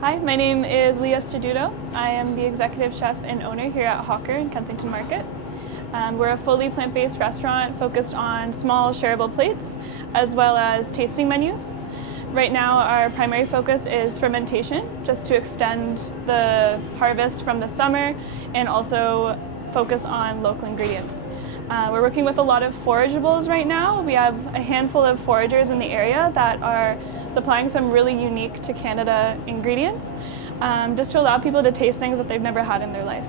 Hi, my name is Leah. I am the executive chef and owner here at Hawker in Kensington Market. We're a fully plant-based restaurant focused on small shareable plates as well as tasting menus. Right now our primary focus is fermentation, just to extend the harvest from the summer and also focus on local ingredients. We're working with a lot of forageables right now. We have a handful of foragers in the area that are supplying some really unique to Canada ingredients, just to allow people to taste things that they've never had in their life.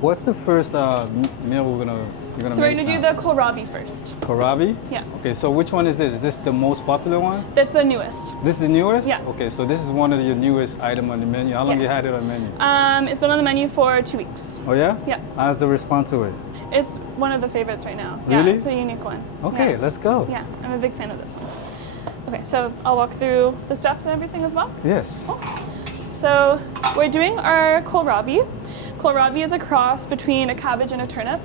What's the first meal you're gonna So we're gonna do the Kohlrabi first. Kohlrabi? Yeah. Okay, so which one is this? Is this the most popular one? That's the newest. This is the newest? Yeah. Okay, so this is one of your newest item on the menu. How long have you had it on the menu? It's been on the menu for 2 weeks. Oh yeah? Yeah. How's the response to it? It's one of the favorites right now. Really? Yeah, it's a unique one. Okay, Yeah. let's go. Yeah, I'm a big fan of this one. Okay, so I'll walk through the steps and everything as well. Yes. Cool. So we're doing our Kohlrabi. Kohlrabi is a cross between a cabbage and a turnip.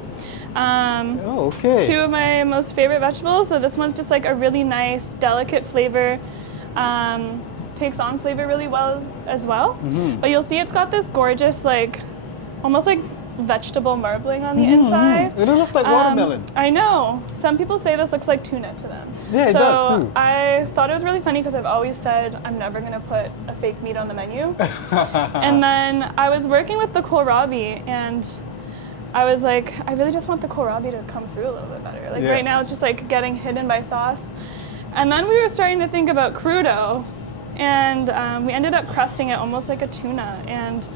Oh, okay. Two of my most favorite vegetables. So this one's just like a really nice, delicate flavor. Takes on flavor really well as well. Mm-hmm. But you'll see it's got this gorgeous, like, almost like vegetable marbling on the inside. It looks like watermelon. I know. Some people say this looks like tuna to them. Yeah, it so does too. I thought it was really funny because I've always said I'm never going to put a fake meat on the menu. And then I was working with the Kohlrabi and I was like, I really just want the Kohlrabi to come through a little bit better. Like right now it's just like getting hidden by sauce. And then we were starting to think about crudo and we ended up crusting it almost like a tuna. And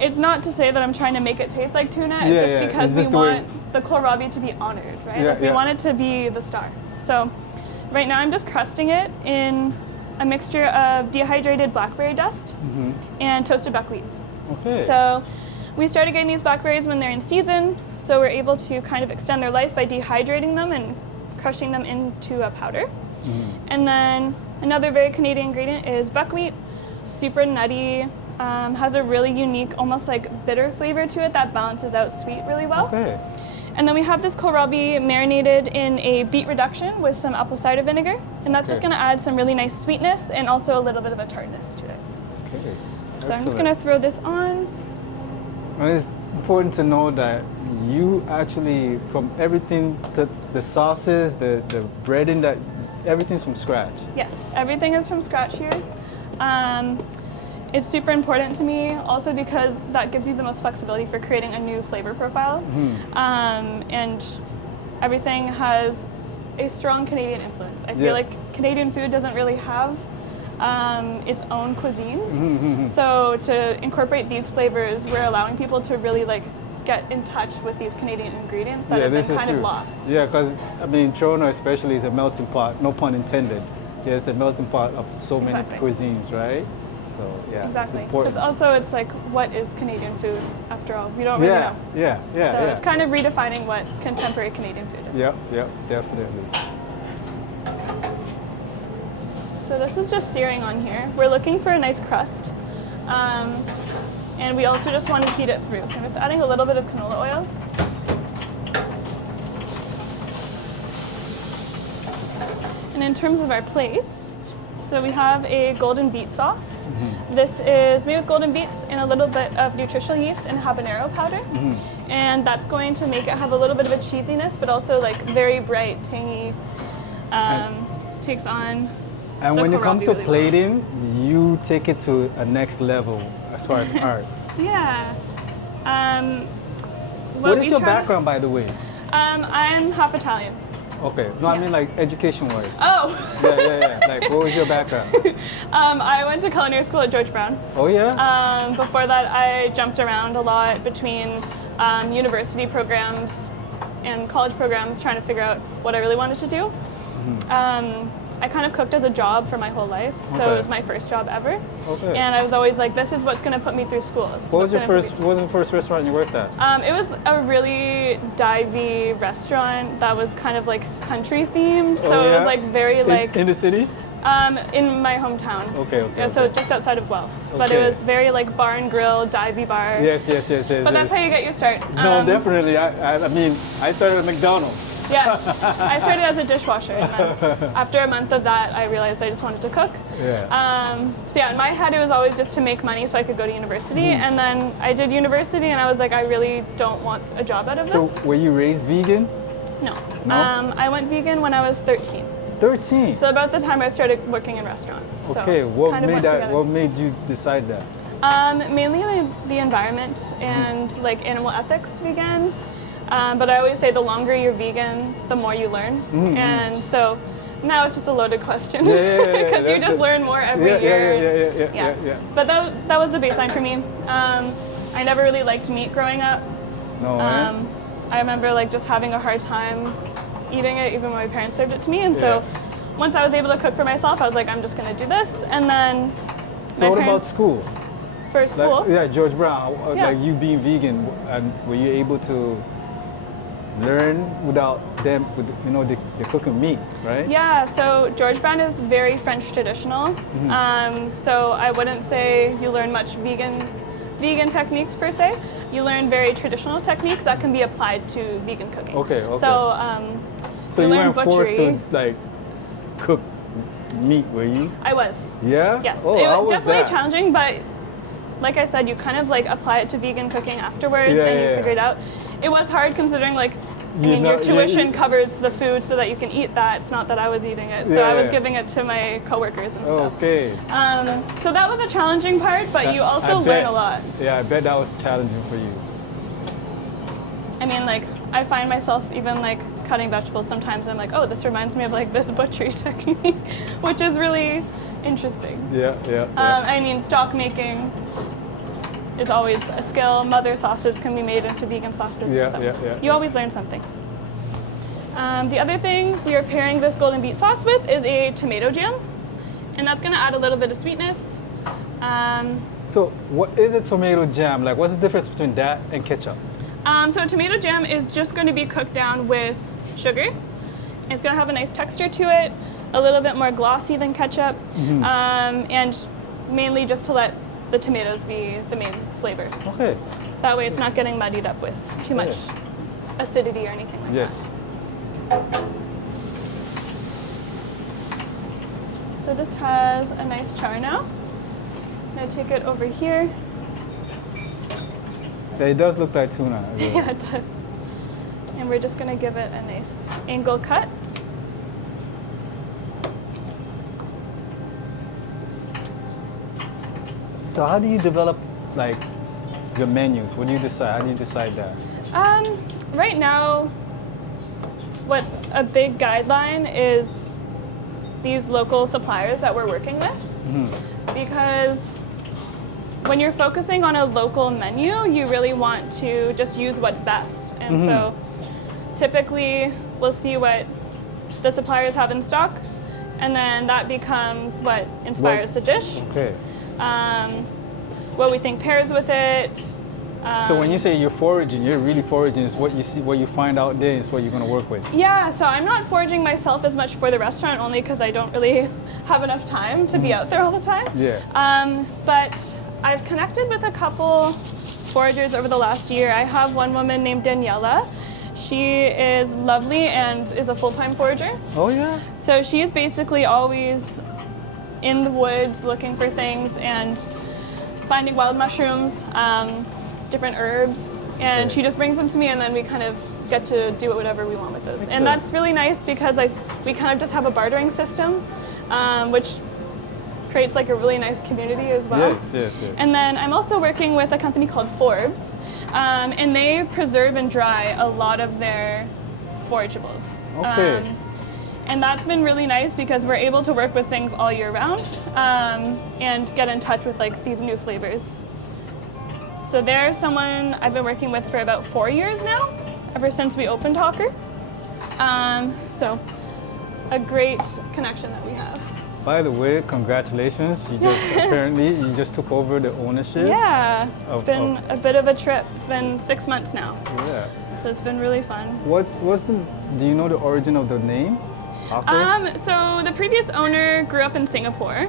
it's not to say that I'm trying to make it taste like tuna, it's just because we want the Kohlrabi to be honored, right? Yeah, like we want it to be the star. So right now I'm just crusting it in a mixture of dehydrated blackberry dust and toasted buckwheat. Okay. So we started getting these blackberries when they're in season, so we're able to kind of extend their life by dehydrating them and crushing them into a powder. And then another very Canadian ingredient is buckwheat, super nutty, has a really unique, almost like bitter flavor to it that balances out sweet really well. Okay. And then we have this Kohlrabi marinated in a beet reduction with some apple cider vinegar, and that's just going to add some really nice sweetness and also a little bit of a tartness to it. Okay. So I'm just going to throw this on. And it's important to know that you actually, from everything, the sauces, the breading, that everything's from scratch. Yes, everything is from scratch here. It's super important to me also because that gives you the most flexibility for creating a new flavor profile. And everything has a strong Canadian influence. I feel like Canadian food doesn't really have its own cuisine. So to incorporate these flavors, we're allowing people to really like get in touch with these Canadian ingredients that have been kind of lost. Yeah, because I mean, Toronto especially is a melting pot, no pun intended. Yeah, it's a melting pot of so many cuisines, right? So yeah, exactly. it's important. Because also it's like, what is Canadian food after all? We don't really know. So it's kind of redefining what contemporary Canadian food is. Yep, definitely. So this is just searing on here. We're looking for a nice crust. And we also just want to heat it through. So I'm just adding a little bit of canola oil. And in terms of our plates, so we have a golden beet sauce. This is made with golden beets and a little bit of nutritional yeast and habanero powder. And that's going to make it have a little bit of a cheesiness, but also like very bright, tangy, takes on. And when it comes to plating, you take it to a next level as far as art. What is your background, by the way? I'm half Italian. Okay. No, I mean like education-wise. Oh. Yeah. Like, what was your background? I went to culinary school at George Brown. Oh yeah. Before that, I jumped around a lot between university programs and college programs, trying to figure out what I really wanted to do. I kind of cooked as a job for my whole life, so it was my first job ever. Okay. And I was always like, this is what's going to put me through school. What was the first restaurant you worked at? It was a really divey restaurant that was kind of like country themed, so it was like very like... In the city? In my hometown. Okay, okay. Yeah, so okay. just outside of Guelph. But it Okay. was very like bar and grill, divey bar. Yes. But that's how you get your start. No, definitely. I mean, I started at McDonald's. Yeah, I started as a dishwasher, and then after a month of that, I realized I just wanted to cook. Yeah. So yeah, in my head, it was always just to make money so I could go to university. And then I did university, and I was like, I really don't want a job out of So this. were you raised vegan? No. No? I went vegan when I was 13. 13. So about the time I started working in restaurants. So Okay, what kind of made went that? together. What made you decide that? Mainly the environment and like animal ethics to vegan. But I always say the longer you're vegan, the more you learn. And so now it's just a loaded question because you just learn more every year. Yeah. But that was the baseline for me. I never really liked meat growing up. No, I remember like just having a hard time eating it, even when my parents served it to me. And so once I was able to cook for myself, I was like, I'm just going to do this. And then So what about school? For school? Like, George Brown, Yeah. like you being vegan, and were you able to learn without them, with the cooking meat, right? Yeah, so George Brown is very French traditional. So I wouldn't say you learn much vegan techniques per se. You learn very traditional techniques that can be applied to vegan cooking. Okay. So you learn weren't forced butchery. to like cook meat, were you? I was. Yeah. Yes. Oh, it how was was definitely that? challenging, but like I said, you kind of like apply it to vegan cooking afterwards and you figure it out. It was hard considering like your tuition covers the food so that you can eat that. It's not that I was eating it. So I was giving it to my coworkers and stuff. Okay. So that was a challenging part, but you also learn a lot. Yeah, I bet that was challenging for you. I mean, like, I find myself even like cutting vegetables sometimes. I'm like, oh, this reminds me of like this butchery technique, which is really interesting. Yeah. I mean, stock making is always a skill. Mother sauces can be made into vegan sauces. Yeah, so yeah. You always learn something. The other thing we are pairing this golden beet sauce with is a tomato jam, and that's going to add a little bit of sweetness. So what is a tomato jam? Like, what's the difference between that and ketchup? So tomato jam is just going to be cooked down with sugar. It's going to have a nice texture to it, a little bit more glossy than ketchup, and mainly just to let the tomatoes be the main flavor. Okay. That way it's not getting muddied up with too much acidity or anything like Yes. that. So this has a nice char now. I'm going to take it over here. Yeah, it does look like tuna. Yeah, it does. And we're just going to give it a nice angle cut. So how do you develop like your menus? What do you decide? How do you decide that? Right now, what's a big guideline is these local suppliers that we're working with. Because when you're focusing on a local menu, you really want to just use what's best. And so typically we'll see what the suppliers have in stock, and then that becomes what inspires the dish. Okay. What we think pairs with it. So when you say you're foraging, you're really foraging. It's what you see, what you find out there is what you're going to work with. Yeah, so I'm not foraging myself as much for the restaurant, only because I don't really have enough time to be out there all the time. Yeah. But I've connected with a couple foragers over the last year. I have one woman named Daniela. She is lovely and is a full-time forager. Oh yeah. So she is basically always in the woods looking for things and finding wild mushrooms, different herbs, and she just brings them to me, and then we kind of get to do whatever we want with those. Excellent. And that's really nice because we kind of just have a bartering system, which creates like a really nice community as well. Yes. And then I'm also working with a company called Forbes, and they preserve and dry a lot of their forageables. Okay. And that's been really nice because we're able to work with things all year round and get in touch with like these new flavors. So they're someone I've been working with for about 4 years now, ever since we opened Hawker. So a great connection that we have. By the way, congratulations. You just apparently you just took over the ownership. Yeah, it's been a bit of a trip. It's been 6 months now. Yeah. So it's been really fun. Do you know the origin of the name? Hawker? So the previous owner grew up in Singapore,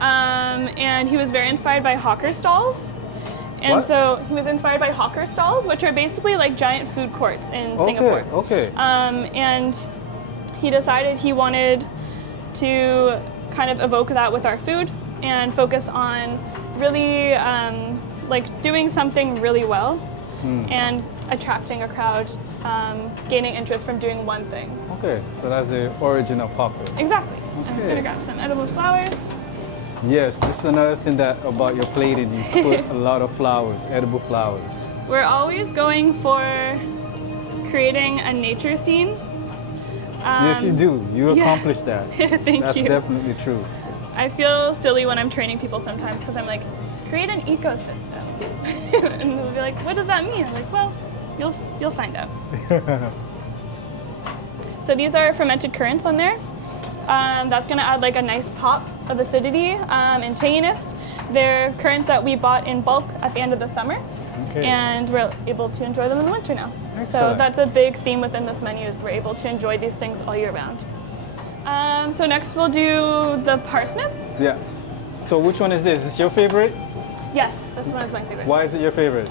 and he was very inspired by hawker stalls. And What? so he was inspired by hawker stalls, which are basically like giant food courts in Singapore. Okay. And he decided he wanted to kind of evoke that with our food and focus on really like doing something really well and attracting a crowd, gaining interest from doing one thing. Okay, so that's the origin of Hawker. Exactly. I'm just Okay. gonna grab some edible flowers. Yes, this is another thing that about your plating. You put a lot of flowers, edible flowers. We're always going for creating a nature scene. Yes, you do. You yeah. accomplished that. Thank That's you. definitely true. I feel silly when I'm training people sometimes because I'm like, create an ecosystem. And they'll be like, what does that mean? I'm like, well, you'll find out. So these are fermented currants on there. That's gonna add like a nice pop of acidity and tanginess. They're currants that we bought in bulk at the end of the summer. Okay. And we're able to enjoy them in the winter now. So Excellent. that's a big theme within this menu is we're able to enjoy these things all year round. So next we'll do the parsnip. Yeah. So which one is this? Is this your favorite? Yes, this one is my favorite. Why is it your favorite?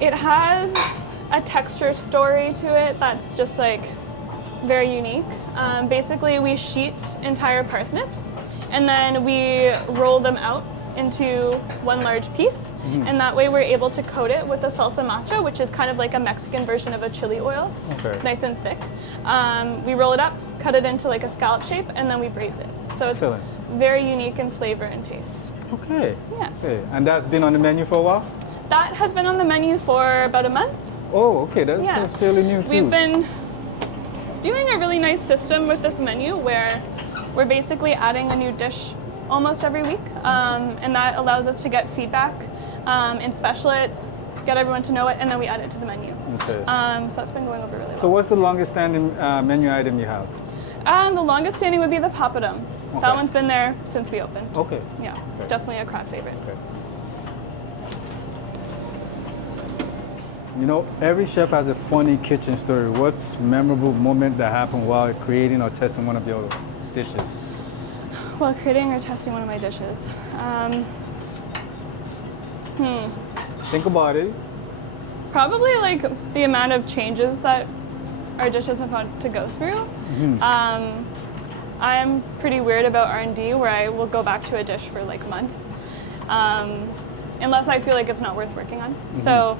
It has a texture story to it that's just like very unique. Basically we sheet entire parsnips and then we roll them out into one large piece. And that way we're able to coat it with the salsa macha, which is kind of like a Mexican version of a chili oil. Okay. It's nice and thick. We roll it up, cut it into like a scallop shape, and then we braise it. So it's Excellent. very unique in flavor and taste. Okay. Yeah. Okay. And that's been on the menu for a while? That has been on the menu for about a month. Oh, okay. That's, Yeah. that's fairly new too. We've been doing a really nice system with this menu where we're basically adding a new dish almost every week, and that allows us to get feedback and special it, get everyone to know it, and then we add it to the menu. Okay. So that's been going over really well. So what's the longest standing menu item you have? The longest standing would be the papadum. Okay. That one's been there since we opened. Okay. Yeah, it's Okay. definitely a crowd favorite. Okay. You know, every chef has a funny kitchen story. What's a memorable moment that happened while creating or testing one of your dishes? While creating or testing one of my dishes. Think about it. Probably like the amount of changes that our dishes have had to go through. I'm pretty weird about R&D where I will go back to a dish for like months unless I feel like it's not worth working on. So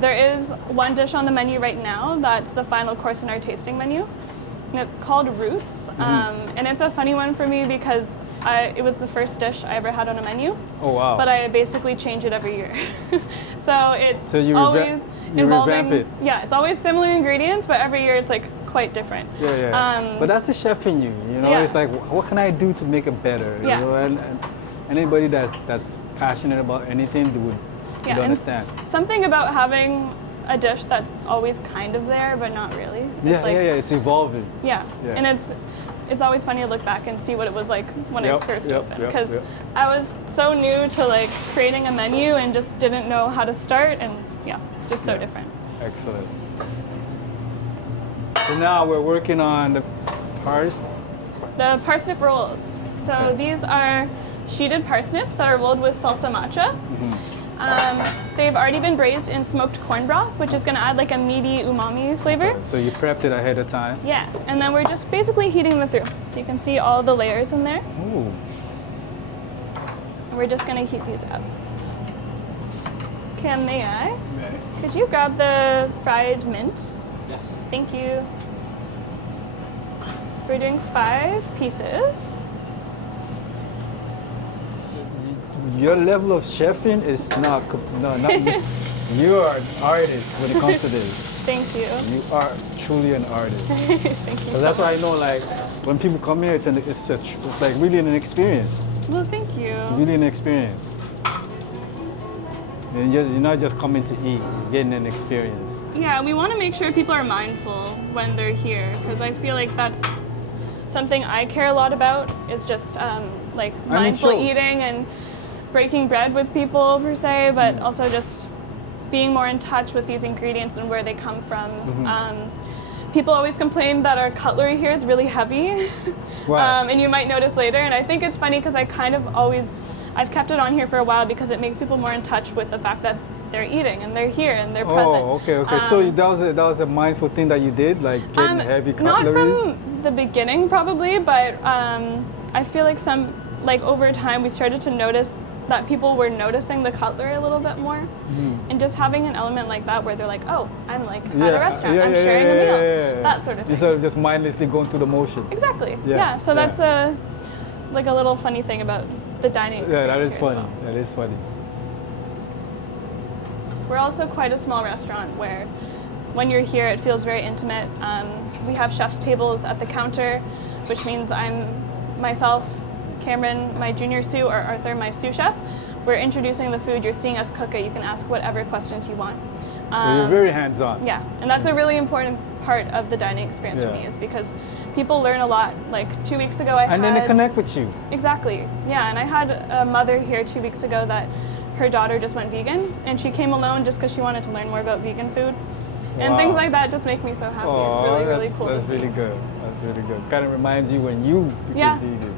there is one dish on the menu right now that's the final course in our tasting menu. And it's called Roots. And it's a funny one for me because it was the first dish I ever had on a menu. Oh, wow. But I basically change it every year. So it's So you always you involving, revamp it. yeah, it's always similar ingredients, but every year it's like quite different. Yeah, yeah. But that's the chef in you, you know? Yeah. It's like, what can I do to make it better? You Yeah. know? And anybody that's passionate about anything would Yeah, and understand. something about having a dish that's always kind of there, but not really. Yeah, it's evolving. Yeah, Yeah. and it's always funny to look back and see what it was like when I first opened, because yep. I was so new to like creating a menu and just didn't know how to start, and yeah, just so Yeah. different. Excellent. So now we're working on the The parsnip rolls. So Okay. these are sheeted parsnips that are rolled with salsa macha. They've already been braised in smoked corn broth, which is going to add like a meaty umami flavor. So you prepped it ahead of time. Yeah, and then we're just basically heating them through. So you can see all the layers in there. Ooh. And we're just going to heat these up. Kim, may I? Could you grab the fried mint? Yes. Thank you. So we're doing 5 pieces. Your level of chefing is not me. You are an artist when it comes to this. Thank you. You are truly an artist. Thank you. So that's why I know, like, when people come here, it's like really an experience. Well, thank you. It's really an experience. You're not just coming to eat, you're getting an experience. Yeah, we want to make sure people are mindful when they're here, because I feel like that's something I care a lot about, is just like mindful eating and breaking bread with people per se, but also just being more in touch with these ingredients and where they come from. people always complain that our cutlery here is really heavy. Wow. And you might notice later. And I think it's funny because I've kept it on here for a while because it makes people more in touch with the fact that they're eating and they're here and they're present. Oh, okay. So that was a mindful thing that you did, like getting heavy cutlery? Not from the beginning probably, but I feel like over time we started to notice that people were noticing the cutlery a little bit more. And just having an element like that where they're like, oh, I'm like at a restaurant, I'm sharing a meal, that sort of thing. Instead of just mindlessly going through the motion. Exactly, yeah. So that's a little funny thing about the dining experience. Yeah, that is funny. Well. That is funny. We're also quite a small restaurant where when you're here it feels very intimate. We have chef's tables at the counter, which means I'm myself, Cameron, my junior sous, or Arthur, my sous chef. We're introducing the food, you're seeing us cook it, you can ask whatever questions you want. So you're very hands-on. Yeah, and that's a really important part of the dining experience for me, is because people learn a lot. Like 2 weeks ago And then they connect with you. Exactly, yeah, and I had a mother here 2 weeks ago that her daughter just went vegan, and she came alone just because she wanted to learn more about vegan food. And things like that just make me so happy. It's really, really cool. That's really good. That's really good. Kind of reminds you when you became vegan.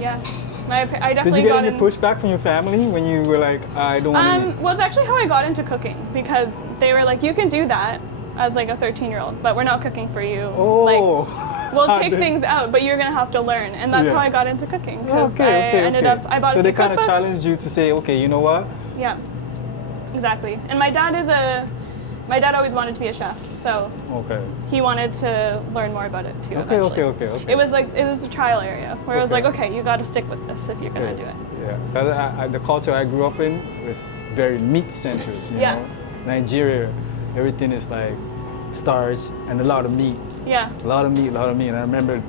Yeah. I definitely Did you get any pushback from your family when you were like, I don't want to eat? Well, it's actually how I got into cooking, because they were like, you can do that as like a 13-year-old, but we're not cooking for you. Oh. Like, we'll take things out, but you're going to have to learn. And that's how I got into cooking, because I bought So a they few kind of cookbooks. challenged you to say, okay, you know what? Yeah, exactly. And my dad always wanted to be a chef, so he wanted to learn more about it too. Okay. It was a trial area where I was like, okay, you got to stick with this if you're gonna do it. Yeah, the culture I grew up in was very meat-centered. You know? Nigeria, everything is like starch and a lot of meat. Yeah. A lot of meat. And I remember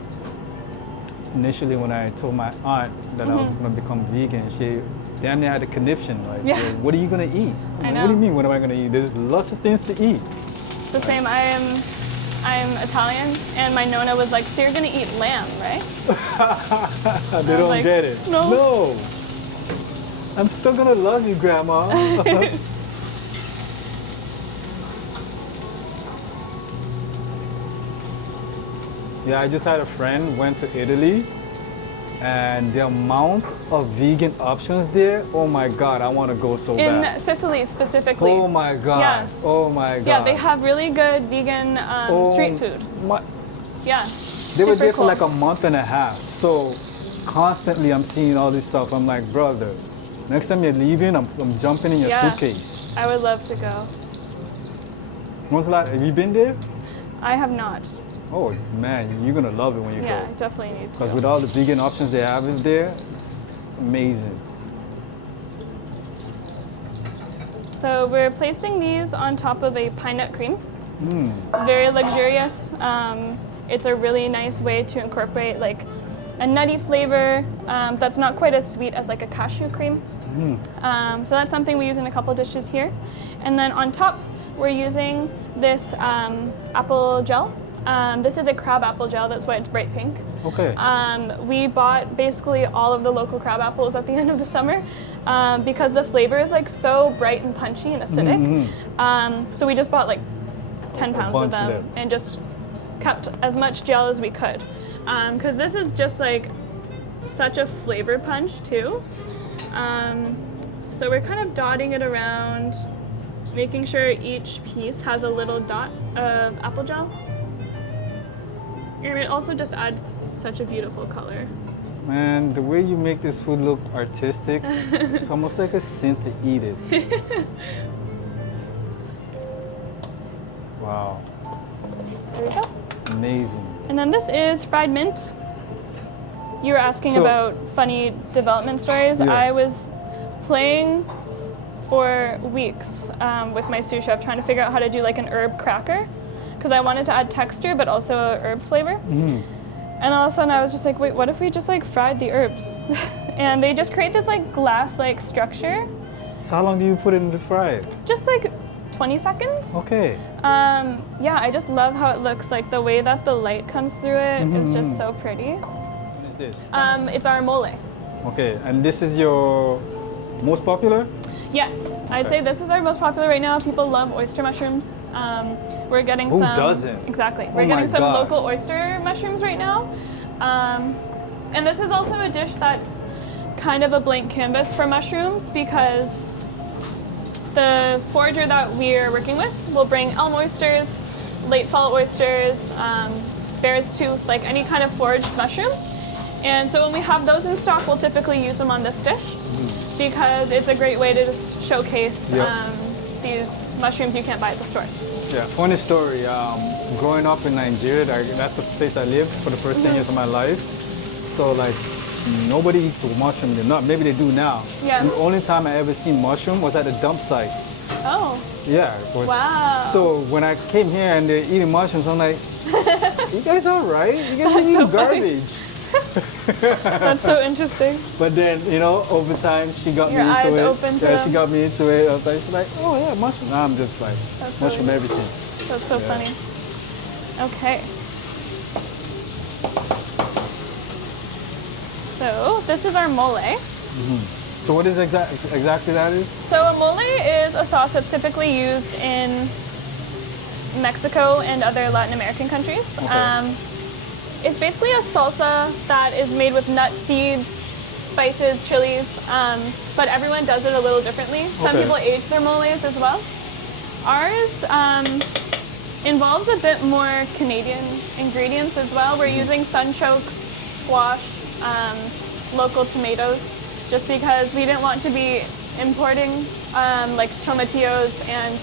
initially when I told my aunt that I was going to become vegan, she damn near had a conniption. Like, well, what are you going to eat? What do you mean, what am I going to eat? There's lots of things to eat. It's the same. I'm Italian, and my nonna was like, so you're going to eat lamb, right? They don't get it. No. I'm still going to love you, Grandma. Yeah, I just had a friend went to Italy, and the amount of vegan options there, oh my God, I want to go so bad. In Sicily specifically. Oh my God. Yeah. Oh my God. Yeah, they have really good vegan street food. Yeah. They were there for like a month and a half. So constantly I'm seeing all this stuff. I'm like, brother, next time you're leaving, I'm jumping in your suitcase. I would love to go. When's the last, have you been there? I have not. Oh man, you're gonna love it when you go. Yeah, I definitely need to. Because with all the vegan options they have in there, it's amazing. So we're placing these on top of a pine nut cream. Very luxurious. It's a really nice way to incorporate like a nutty flavor that's not quite as sweet as like a cashew cream. So that's something we use in a couple dishes here. And then on top, we're using this apple gel. This is a crab apple gel, that's why it's bright pink. Okay. We bought basically all of the local crab apples at the end of the summer because the flavor is like so bright and punchy and acidic. So we just bought like 10 pounds of them and just kept as much gel as we could. Because this is just like such a flavor punch too. So we're kind of dotting it around, making sure each piece has a little dot of apple gel. And it also just adds such a beautiful color. Man, the way you make this food look artistic, it's almost like a sin to eat it. Wow. There we go. Amazing. And then this is fried mint. You were asking about funny development stories. Yes. I was playing for weeks with my sous chef trying to figure out how to do like an herb cracker, because I wanted to add texture but also a herb flavor. And all of a sudden I was just like, wait, what if we just like fried the herbs? And they just create this like glass-like structure. So how long do you put it in the fry? Just like 20 seconds. Okay. Yeah, I just love how it looks. Like the way that the light comes through it is just so pretty. What is this? It's our mole. Okay, and this is your most popular? Yes, I'd say this is our most popular right now. People love oyster mushrooms. We're getting Who some. doesn't? Exactly. Oh We're getting my some God. local oyster mushrooms right now. And this is also a dish that's kind of a blank canvas for mushrooms because the forager that we're working with will bring elm oysters, late fall oysters, bear's tooth, like any kind of foraged mushroom. And so when we have those in stock, we'll typically use them on this dish because it's a great way to just showcase these mushrooms you can't buy at the store. Yeah, funny story. Growing up in Nigeria, that's the place I lived for the first 10 years of my life. So like, nobody eats mushroom. Maybe they do now. Yeah. And the only time I ever seen mushroom was at the dump site. Oh. Yeah. Wow. So when I came here and they're eating mushrooms, I'm like, you guys all right? You guys are eating garbage. That's so interesting. But then, over time, she got Your me into eyes it. opened to Yeah, them. she got me into it. I was like, she's like, oh yeah, mushroom. Now I'm just like, That's mushroom really everything. That's so funny. Okay. So this is our mole. So what is exactly that is? So a mole is a sauce that's typically used in Mexico and other Latin American countries. Okay. It's basically a salsa that is made with nut seeds, spices, chilies, but everyone does it a little differently. Some Okay. people age their moles as well. Ours involves a bit more Canadian ingredients as well. We're using sunchokes, squash, local tomatoes, just because we didn't want to be importing like tomatillos and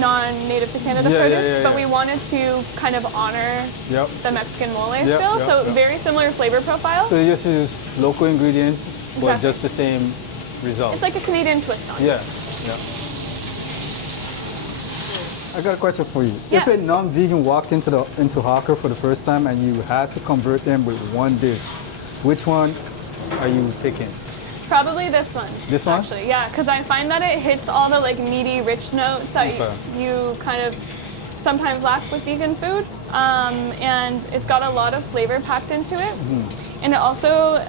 non-native to Canada produce, but we wanted to kind of honor the Mexican mole still. So very similar flavor profile. So you just use local ingredients, but Exactly. just the same results. It's like a Canadian twist on it. Yeah. I got a question for you. Yeah. If a non-vegan walked into Hawker for the first time and you had to convert them with one dish, which one are you picking? Probably this one. This one? Actually, yeah, because I find that it hits all the like meaty, rich notes that you kind of sometimes lack with vegan food, and it's got a lot of flavor packed into it. And it also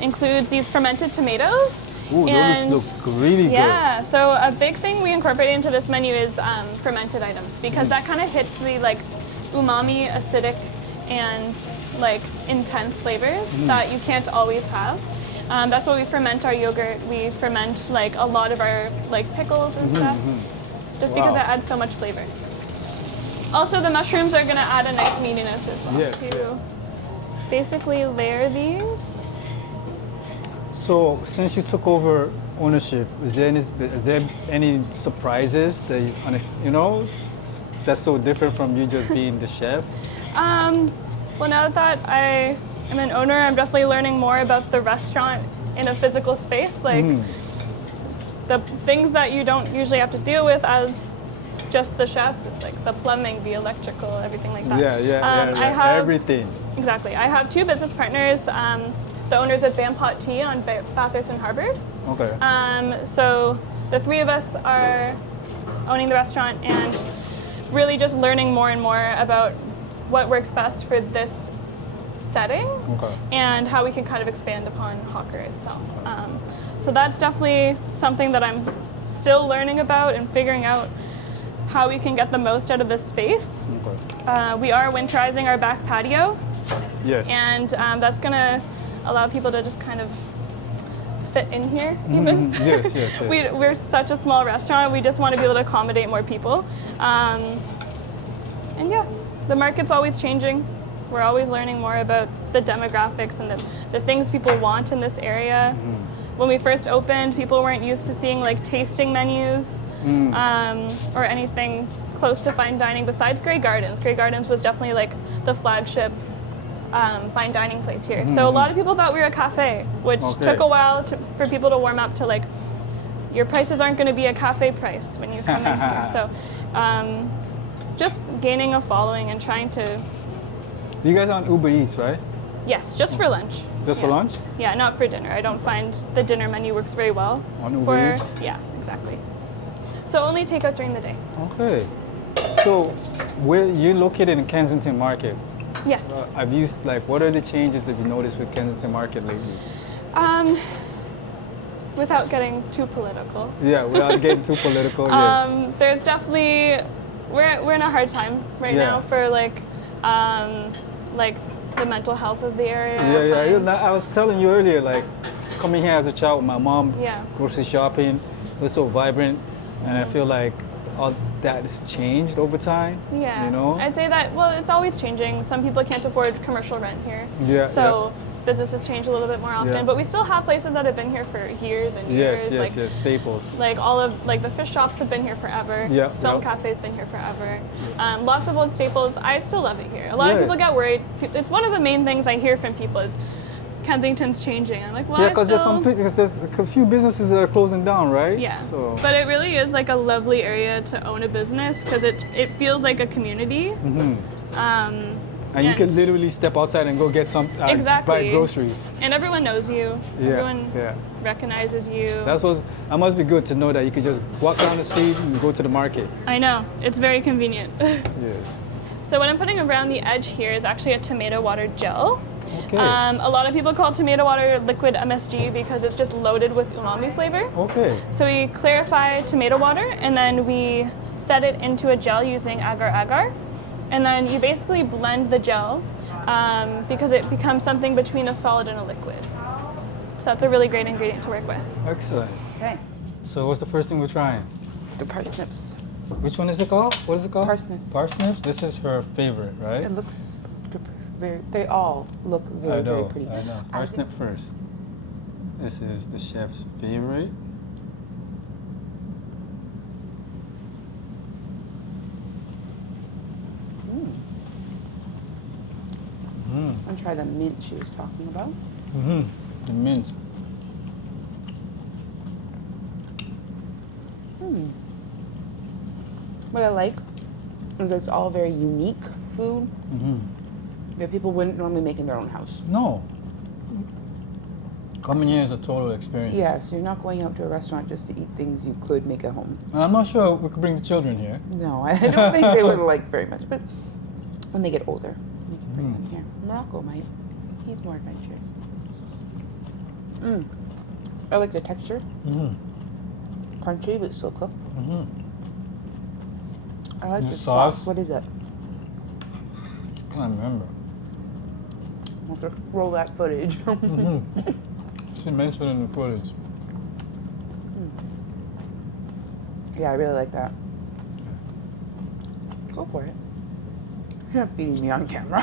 includes these fermented tomatoes. Ooh, and those look really good. Yeah, so a big thing we incorporate into this menu is fermented items because that kind of hits the like umami, acidic, and like intense flavors that you can't always have. That's why we ferment our yogurt. We ferment like a lot of our like pickles and stuff, just because it adds so much flavor. Also, the mushrooms are gonna add a nice meatiness as well. Yes. Basically layer these. So since you took over ownership, is there any surprises that that's so different from you just being the chef? Well, now that I am an owner, I'm definitely learning more about the restaurant in a physical space, like the things that you don't usually have to deal with as just the chef is like the plumbing, the electrical, everything like that. I have everything. Exactly. I have two business partners, the owners of Bampot Tea on Bathurst and Harvard. Okay. So the three of us are owning the restaurant and really just learning more and more about what works best for this setting and how we can kind of expand upon Hawker itself. So that's definitely something that I'm still learning about and figuring out how we can get the most out of this space. We are winterizing our back patio. Yes. And that's going to allow people to just kind of fit in here even. Yes. We're such a small restaurant, we just want to be able to accommodate more people. And yeah, the market's always changing. We're always learning more about the demographics and the things people want in this area. When we first opened, people weren't used to seeing like tasting menus or anything close to fine dining besides Grey Gardens. Grey Gardens was definitely like the flagship fine dining place here. So a lot of people thought we were a cafe, which took a while for people to warm up to like, your prices aren't going to be a cafe price when you come in here. So just gaining a following and trying to... You guys are on Uber Eats, right? Yes, just for lunch. Just for lunch? Yeah, not for dinner. I don't find the dinner menu works very well. On Uber Eats? Yeah, exactly. So only takeout during the day. Okay. So where you're located in Kensington Market. Yes. I've used what are the changes that you noticed with Kensington Market lately? without getting too political. Yeah, without getting too political, yes. There's definitely, we're in a hard time right now for like the mental health of the area. Yeah. I was telling you earlier, like coming here as a child with my mom, grocery shopping, it was so vibrant, and I feel like all that has changed over time. Yeah, you know. I'd say that. Well, it's always changing. Some people can't afford commercial rent here. Yeah. So businesses change a little bit more often, but we still have places that have been here for years and years. Yes, staples. Like all of like the fish shops have been here forever. Yeah. Film cafe's been here forever. Lots of old staples. I still love it here. A lot of people get worried. It's one of the main things I hear from people is Kensington's changing. I'm like, well, because there's a few businesses that are closing down, right? Yeah. So. But it really is like a lovely area to own a business because it feels like a community. And you can literally step outside and go get some buy groceries. And everyone knows you. Everyone recognizes you. That must be good to know that you could just walk down the street and go to the market. I know. It's very convenient. Yes. So what I'm putting around the edge here is actually a tomato water gel. Okay. A lot of people call tomato water liquid MSG because it's just loaded with umami flavor. Okay. So we clarify tomato water and then we set it into a gel using agar-agar. And then you basically blend the gel because it becomes something between a solid and a liquid. So that's a really great ingredient to work with. Excellent. Okay. So what's the first thing we're trying? The parsnips. Which one is it called? What is it called? Parsnips. Parsnips? This is her favorite, right? It looks they all look very, very pretty. I know. Parsnip first. This is the chef's favorite. I'm try the mint she was talking about. The mint. What I like is it's all very unique food that people wouldn't normally make in their own house. No. Coming here is a total experience. Yes, you're not going out to a restaurant just to eat things you could make at home. And I'm not sure we could bring the children here. No, I don't think they would like very much, but when they get older, we can bring them here. Morocco might. He's more adventurous. I like the texture. Crunchy, but still cooked. I like the sauce. What is it? Can't remember. I'll have to roll that footage. She mentioned in the footage. Yeah, I really like that. Go for it. You're not feeding me on camera.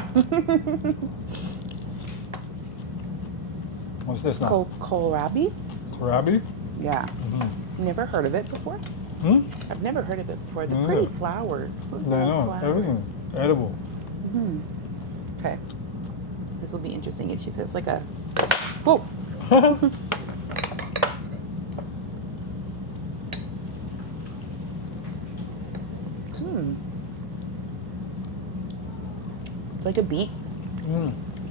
What's this now? Kohlrabi? Kohlrabi? Yeah. Never heard of it before? I've never heard of it before. The pretty flowers. I know. Everything's edible. Okay. This will be interesting. And she says like a... Whoa! It's like a beet.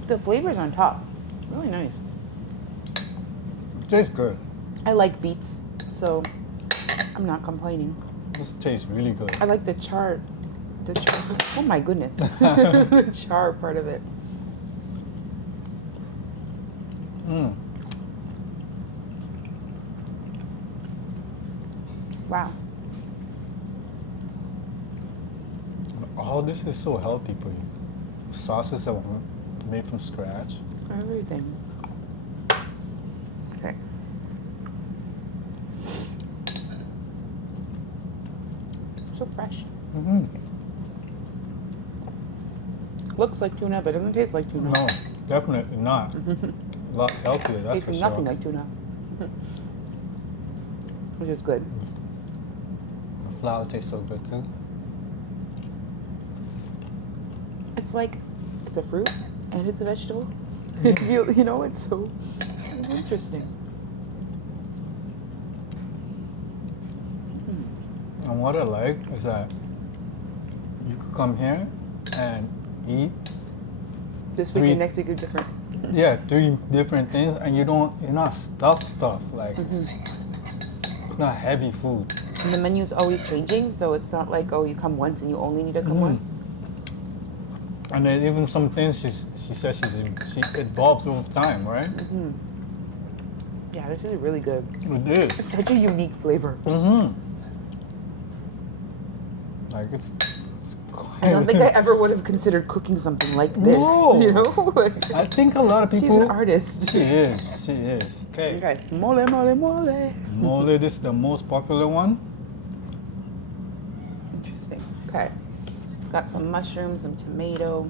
The flavor's on top. Really nice. It tastes good. I like beets, so I'm not complaining. This tastes really good. I like the char. Oh my goodness. The char part of it. Wow. All this is so healthy for you. Sauces that were made from scratch. Everything. Okay. So fresh. Looks like tuna, but it doesn't taste like tuna. No, definitely not. A lot healthier, that's for Tastes sure. nothing like tuna. Which is good. The flour tastes so good too. It's like, it's a fruit and it's a vegetable. You know, it's interesting. And what I like is that you could come here and eat. This week and next week are different. Yeah, 3 different things, and you're not stuffed. Like it's not heavy food. And the menu's always changing, so it's not like, oh, you come once and you only need to come once. And then even some things she says she evolves over time, right? Yeah, this is really good. It It's is. such a unique flavor. Like it's I don't think I ever would have considered cooking something like this. No. You know, like, I think a lot of people. she's an artist. She is. She is. Okay. Okay, mole, mole, mole. Mole. This is the most popular one. Interesting. Okay, it's got some mushrooms, some tomato,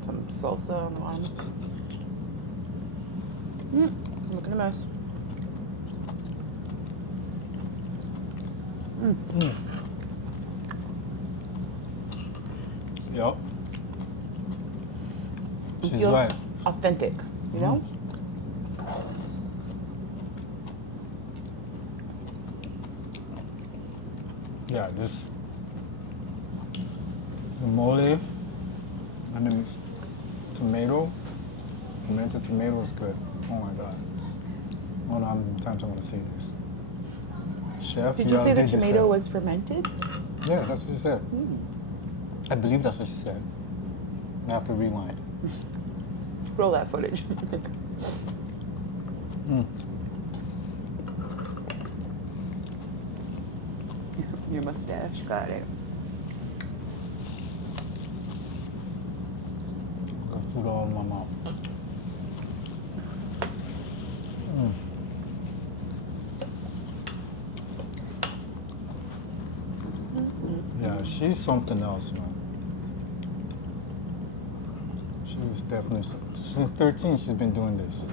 some salsa on the bottom. Look at the mess. Yep. It She's feels right. authentic, you know? Yeah, this the mole and then tomato, fermented tomato is good. Oh my god. Oh no, how many times I want to say this. Chef, Did you say the outdid tomato yourself. was fermented? Yeah, that's what she said. I believe that's what she said. I have to rewind. Roll that footage. Your mustache, got it. Got food all in my mouth. Yeah, she's something else, man. She's definitely since 13. She's been doing this.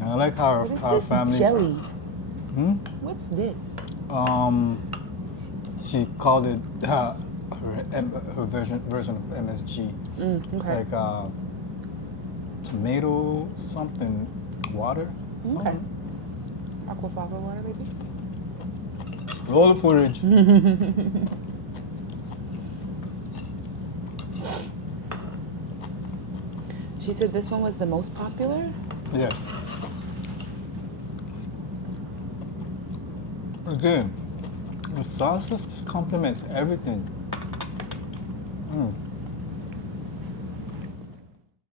And I like how What is her this family. jelly? Hmm? What's this? She called it her version of MSG. It's okay. like tomato something water. Okay. Something. Aquafaba water, maybe? Roll the footage. She said this one was the most popular? Yes. Again, the sauces just complement everything.